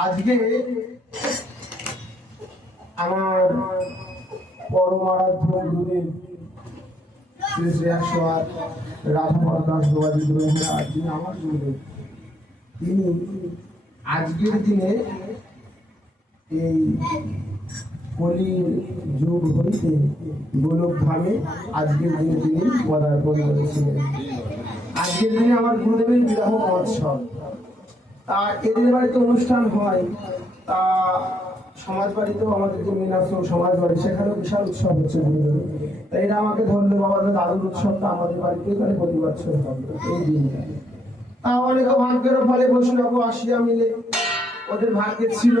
আজকে আমার পরমারাধ্য গুরুদেব শ্রী শ্রী 108 রাধাপদ দাস বাবাজি মহারাজ, যিনি আমার গুরুদেব, তিনি আজকের দিনে এই কলি যুগ হইতে গোলক ধামে আজকের দিনে তিনি পদার্পণ করেছিলেন। আজকের দিনে আমার গুরুদেবের বিবাহ মহোৎসব। তা এদের বাড়িতে অনুষ্ঠান হয়, তা সমাজ বাড়িতেও আমাদের যে মিনাশ্রম সমাজ বাড়ি, সেখানেও বিশাল উৎসব হচ্ছে। তাই এরা আমাকে ধরলে বাবা দাদুর উৎসবটা আমাদের বাড়িতে এখানে প্রতি বছর হবে এই দিনটা। তা অনেক ভাগ্যের ফলে বৈষ্ণব আসিয়া মিলে ওদের ভাগ্যে ছিল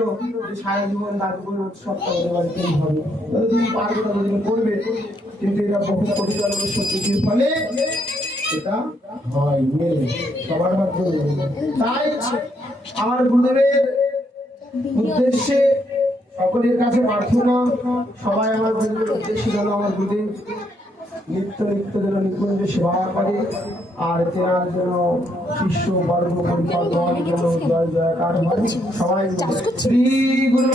যে সারা জীবন দাদুর উৎসবটা ওদের বাড়িতেই হবে, যতদিন পারবে ততদিন করবে। কিন্তু এটা বহু পরিচালকের শক্তির ফলে এটা হয় নেই, সবার ভাগ্য নেই। তাই আমার গুরুদেবের উদ্দেশ্যে সকলের কাছে প্রার্থনা, সবাই আমার গুরুদেবের উদ্দেশ্যে যেন আমার গুরুদেব নিত্য নিত্য যেন নিকুঞ্জ সেবা করে, আর তেনার যেন শিষ্য বর্গ পরিবার যেন জয় জয়কার হয়। সবাই শ্রী গুরু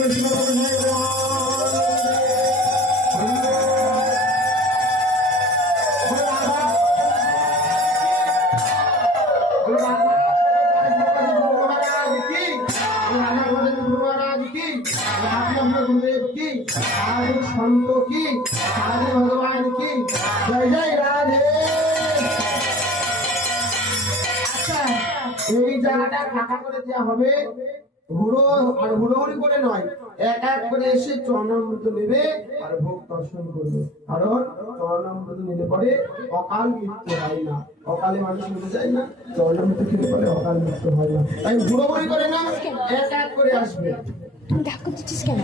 गुरुदेव की, सारे संतों की, सारे भगवान की जय जय राधे। আচ্ছা, এই জায়গাটা ফাঁকা করে দেওয়া হবে, হুড়ো আর হুড়োহুড়ি করে নয়, এক এক করে এসে চরণামৃত নেবে আর ভোগ দর্শন করবে। কারণ চরণামৃত নিলে পরে অকাল মৃত্যু হয় না, অকালে মানুষ মরে যায় না, চরণামৃত খেলে পরে অকাল মৃত্যু হয় না। তাই হুড়োহুড়ি করে না, এক এক করে আসবে। তুমি ডাক করতেছিস কেন?